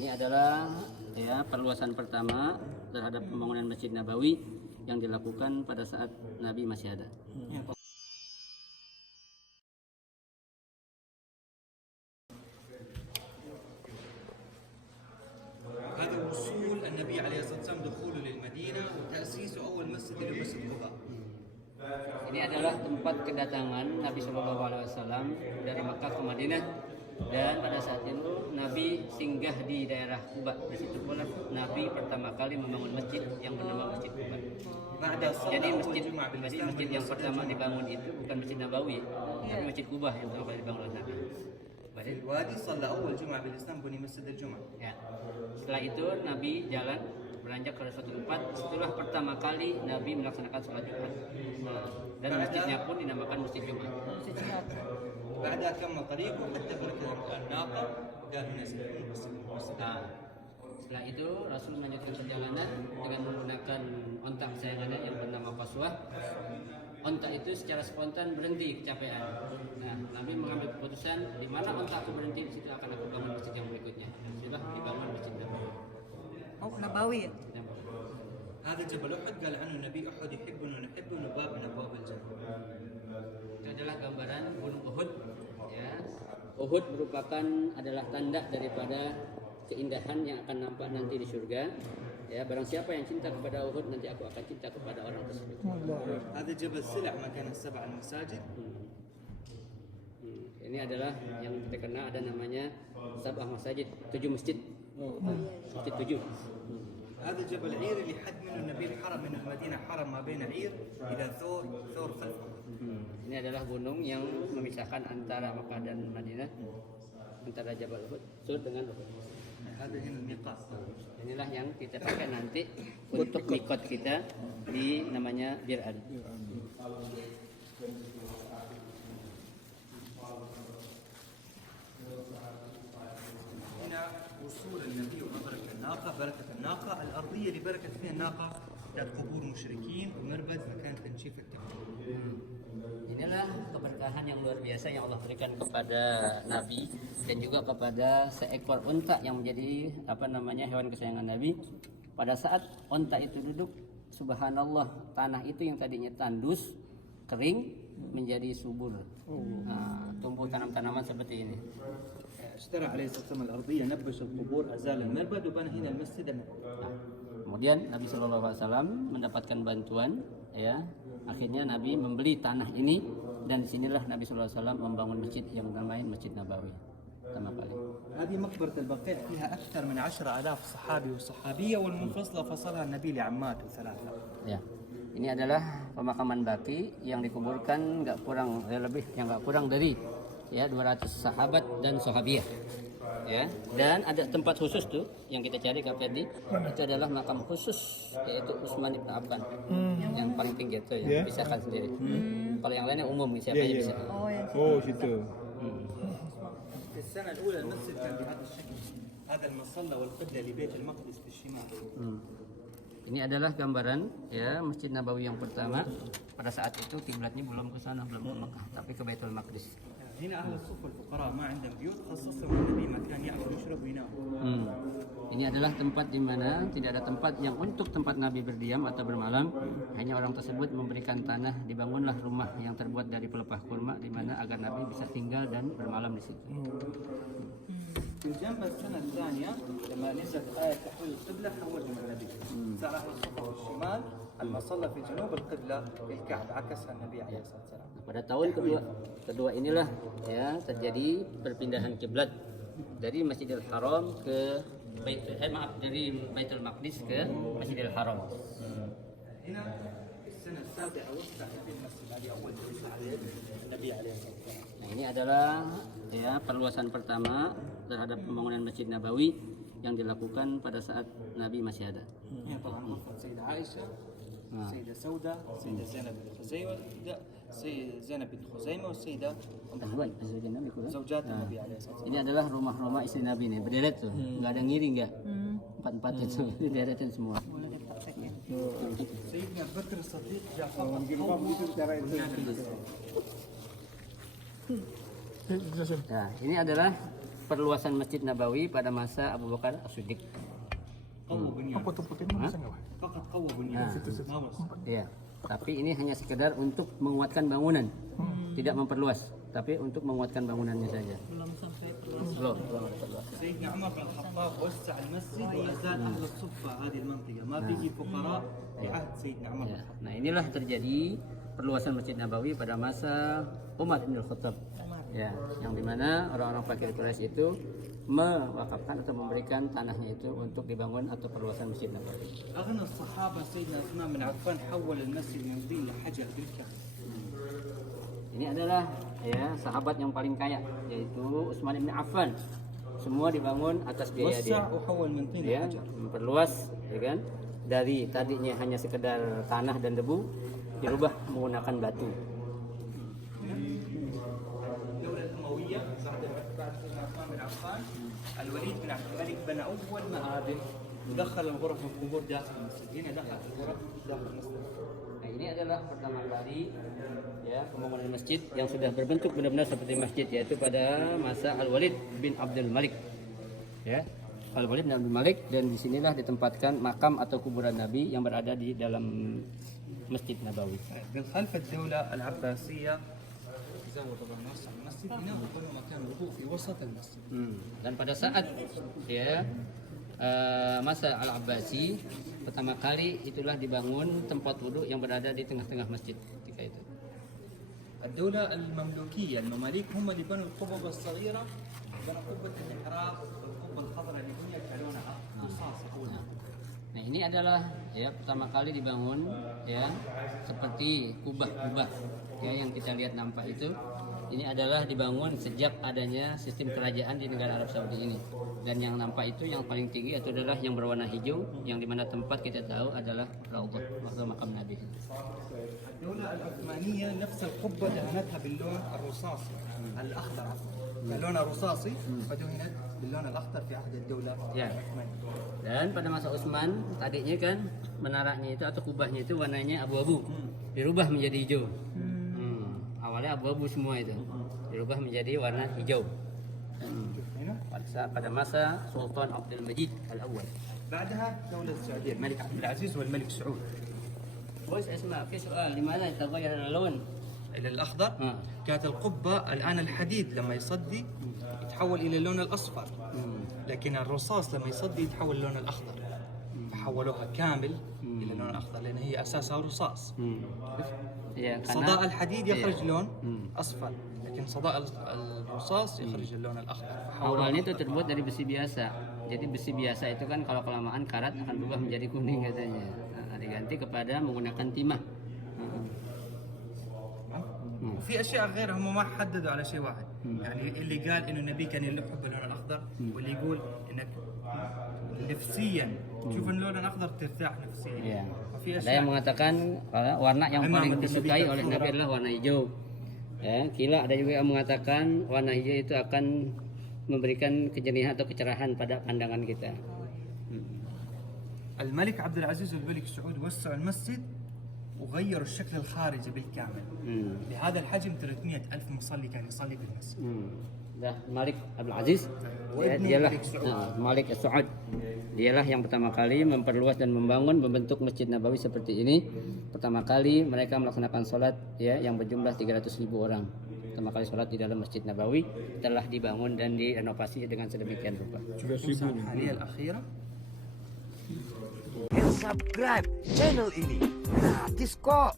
Ini adalah ya perluasan pertama terhadap pembangunan Masjid Nabawi yang dilakukan pada saat Nabi masih ada. هذا وصول النبي عليه الصلاة والسلام دخوله للمدينة وتأسيسه أول مسجد اللي هو مسجد قباء. Ini adalah tempat kedatangan Nabi Shallallahu Alaihi Wasallam dari Makkah ke Madinah, dan pada saat itu Nabi singgah di daerah Quba. Di situ pula Nabi pertama kali membangun masjid yang bernama Masjid Quba. Jadi masjid yang pertama dibangun itu bukan Masjid Nabawi, tapi Masjid Quba yang pertama kali dibangun oleh Nabi. في الوادي صلى أول جمعة بالإسلام بني مسجد الجمعة. Ya. Setelah itu Nabi jalan beranjak ke suatu tempat. Setelah pertama kali Nabi melaksanakan sholat Jumat, dan masjidnya pun dinamakan Masjid Jumat. بعدها كمل طريقه حتى بركة الناقة وقال هنا سيكون مسجد. Nah, setelah itu Rasul melanjutkan perjalanan dengan menggunakan onta kesayangannya yang bernama Qaswah. Onta itu secara spontan berhenti kecapean. Nah, Nabi mengambil keputusan di mana onta aku berhenti, di situ akan aku bangun masjid yang berikutnya. Dan sudah dibangun Masjid Nabawi. Oh, Nabawi. هذا جبل أحد قال عنه النبي أحد يحبنا ونحبه وباب من أبواب الجنة. Itu adalah gambaran Gunung Uhud. Ya, Uhud adalah tanda daripada keindahan yang akan nampak nanti di surga. Ya, barang siapa yang cinta kepada Uhud, nanti aku akan cinta kepada orang tersebut. هذا جبل سلع مكان السبع المساجد. Ini adalah yang terkenal, ada namanya Sab'ah Masajid, 7 masjid. Masjid 7. هذا جبل عير اللي حد منه النبي الحرم من المدينة حرم ما بين عير إلى ثور خلفه. Ini adalah gunung yang memisahkan antara Makkah dan Madinah, antara Jabal Uhud, Sur dengan Uhud. هذا هنا الميقات. Inilah yang kita pakai nanti untuk mikot kita di namanya Bir Ali. هنا وصول النبي ومبركة الناقة، بركة الناقة الأرضية اللي بركت فيها الناقة كانت قبور مشركين ومربد مكان تنشيف التوحيد. Inilah keberkahan yang luar biasa yang Allah berikan kepada Nabi dan juga kepada seekor unta yang menjadi hewan kesayangan Nabi. Pada saat unta itu duduk, subhanallah, tanah itu yang tadinya tandus, kering, menjadi subur. Tumbuh tanam-tanaman seperti ini. اشترى عليه الصلاة والسلام الأرضية، نبش القبور، أزال المربد وبنى هنا المسجد. Kemudian Nabi Shallallahu Alaihi Wasallam mendapatkan bantuan, ya. Akhirnya Nabi membeli tanah ini, dan disinilah Nabi Shallallahu Alaihi Wasallam membangun masjid yang bernama Masjid Nabawi pertama kali. هذه مقبرة البقيع فيها أكثر من 10,000 صحابي وصحابية، والمنفصلة فصلها النبي لعمات وثلاثة. Ya, ini adalah pemakaman Baqi yang dikuburkan nggak kurang dari 200 sahabat dan sahabiyah. Ya, dan ada tempat khusus tuh yang kita cari Kak Ferdi, itu adalah makam khusus, yaitu Utsman bin Affan, yang paling tinggi itu yang pisahkan sendiri. Kalau yang lainnya umum, siapa aja bisa. Oh, situ. في السنة الأولى المسجد كان بهذا الشكل. هذا المصلى والقبلة لبيت المقدس في الشمال. Ini adalah gambaran Masjid Nabawi yang pertama. Pada saat itu kiblatnya belum ke sana, belum ke Mekah, tapi ke Baitul Maqdis. هنا أهل الصف الفقراء ما عندهم بيوت، خصصهم النبي مكان يأكل ويشرب وينام. Ini adalah tempat di mana tidak ada tempat yang untuk tempat Nabi berdiam atau bermalam. Hanya orang tersebut memberikan tanah, dibangunlah rumah yang terbuat dari pelepah kurma, di mana agar Nabi bisa tinggal dan bermalam di situ. في الجنب السنة الثانية لما نزلت آية تحويل القبلة حولهم النبي. صار أهل الصف في الشمال، المصلى في جنوب القبلة الكعبة، عكسها النبي عليه الصلاة والسلام. Pada tahun kedua inilah terjadi perpindahan kiblat dari Masjidil Haram ke dari Baitul Maqdis ke Masjidil Haram. هنا السنة السابعة وسع في المسجد، هذه أول وسع عليه النبي عليه الصلاة والسلام. Nah, ini adalah perluasan pertama terhadap pembangunan Masjid Nabawi yang dilakukan pada saat Nabi masih ada. هنا طبعا وفاة السيدة عائشة، السيدة سودة، السيدة زينب بنت خزيمة، زينب بنت خزيمة، والسيدة زوجات النبي عليه الصلاة والسلام. Ini adalah rumah-rumah istri Nabi nih, berderet tuh, nggak ada ngiri nggak? Empat itu dideretin semua. سيدنا بكر الصديق جعفر Nah, ini adalah perluasan Masjid Nabawi pada masa Abu Bakar As-Siddiq. قووا بنيان فقط قووا بنيان ما وسع. Iya. Tapi ini hanya sekedar untuk menguatkan bangunan, tidak memperluas, tapi untuk menguatkan bangunannya saja. Belum sampai Belum ada perluasan. سيدنا عمر بن الخطاب وسع المسجد وازال اهل الصفه هذه المنطقه ما بيجي فقراء في عهد سيدنا عمر بن Ya. الخطاب. Nah, inilah terjadi perluasan Masjid Nabawi pada masa Umar bin Khattab. Ya, yang dimana orang-orang fakir Quraisy itu mewakafkan atau memberikan tanahnya itu untuk dibangun atau perluasan Masjid Nabawi. اغنى الصحابه سيدنا عثمان بن عفان حول المسجد من مدينه لحجر بالكعبه. Ini adalah ya sahabat yang paling kaya, yaitu Utsman bin Affan. Semua dibangun atas biaya dia. وسع وحول من طين Ya, لحجر. memperluas, ya kan? Dari tadinya hanya sekedar tanah dan debu dirubah menggunakan batu. الدوله الامويه بعد سيدنا عثمان بن عفان الوليد بن عبد الملك بنى اول معابد ودخل الغرف والقبور داخل المسجد. هنا دخل الغرف داخل المسجد. Nah, ini adalah pertama kali ya pembangunan masjid yang sudah berbentuk benar-benar seperti masjid, yaitu pada masa Al-Walid bin Abdul Malik. Ya, Al-Walid bin Abdul Malik, dan disinilah ditempatkan makam atau kuburan Nabi yang berada di dalam Masjid Nabawi. من خلف الدولة العباسية زود طبعا وسع المسجد هنا وبنوا مكان وضوء في وسط المسجد. Dan pada saat ya masa Al-Abbasi pertama kali itulah dibangun tempat wudhu yang berada di tengah-tengah masjid ketika itu. الدولة المملوكية المماليك هم اللي بنوا القبب الصغيرة بنوا قبة المحراب والقبة الخضراء اللي هي كلونها رصاص أول. Nah, ini adalah ya pertama kali dibangun ya seperti kubah-kubah ya yang kita lihat nampak itu. Ini adalah dibangun sejak adanya sistem kerajaan di negara Arab Saudi ini. Dan yang nampak itu yang paling tinggi itu adalah yang berwarna hijau, yang dimana tempat kita tahu adalah Raudhah atau makam Nabi. الدولة العثمانية نفس القبة دهنتها باللون الرصاصي الأخضر عفوا كان لونها رصاصي فدهنت باللون الأخضر في عهد الدولة Ya. العثمانية. Dan pada masa Utsman tadinya kan menaranya itu atau kubahnya itu warnanya abu-abu, dirubah menjadi hijau. Awalnya abu-abu semua itu, dirubah menjadi warna hijau. هنا Pada masa Sultan Abdul Majid Al-Awwal. بعدها دولة السعودية الملك عبد العزيز والملك سعود بس اسمع في سؤال، لماذا تغير اللون؟ إلى الأخضر. كانت القبة الآن الحديد لما يصدي يتحول إلى اللون الأصفر، لكن الرصاص لما يصدي يتحول اللون الأخضر، فحولوها كامل إلى اللون الأخضر لأن هي أساسها رصاص. Ya, صداء الحديد يخرج Iya. لون أصفر، لكن صداء الرصاص يخرج اللون الأخضر. Awalnya itu terbuat dari besi biasa. Jadi besi biasa itu kan kalau kelamaan karat akan berubah menjadi kuning katanya. Nah, diganti kepada menggunakan timah. وفي اشياء غيرها هم ما حددوا على شيء واحد. يعني اللي قال انه النبي كان يلح باللون الاخضر واللي يقول انك نفسيا تشوف اللون الاخضر ترتاح نفسيا. Ya. وفي Ada اشياء yang mengatakan kalau warna yang Memang paling Nabi disukai oleh tersurat. Nabi adalah warna hijau. Ya, kila ada juga yang mengatakan warna hijau itu akan memberikan kejenihan atau kecerahan pada pandangan kita. الملك عبد العزيز والملك سعود وسعوا المسجد وغيروا الشكل الخارجي بالكامل. بهذا الحجم 300,000 مصلي كان يصلي بالمسجد. Dah Malik Abdul Aziz, ya, dialah Malik As-Saud. Dialah yang pertama kali memperluas dan membentuk Masjid Nabawi seperti ini. Pertama kali mereka melaksanakan sholat ya yang berjumlah 300.000 orang. Pertama kali sholat di dalam Masjid Nabawi telah dibangun dan direnovasi dengan sedemikian rupa. الحالية الأخيرة subscribe channel ini gratis kok.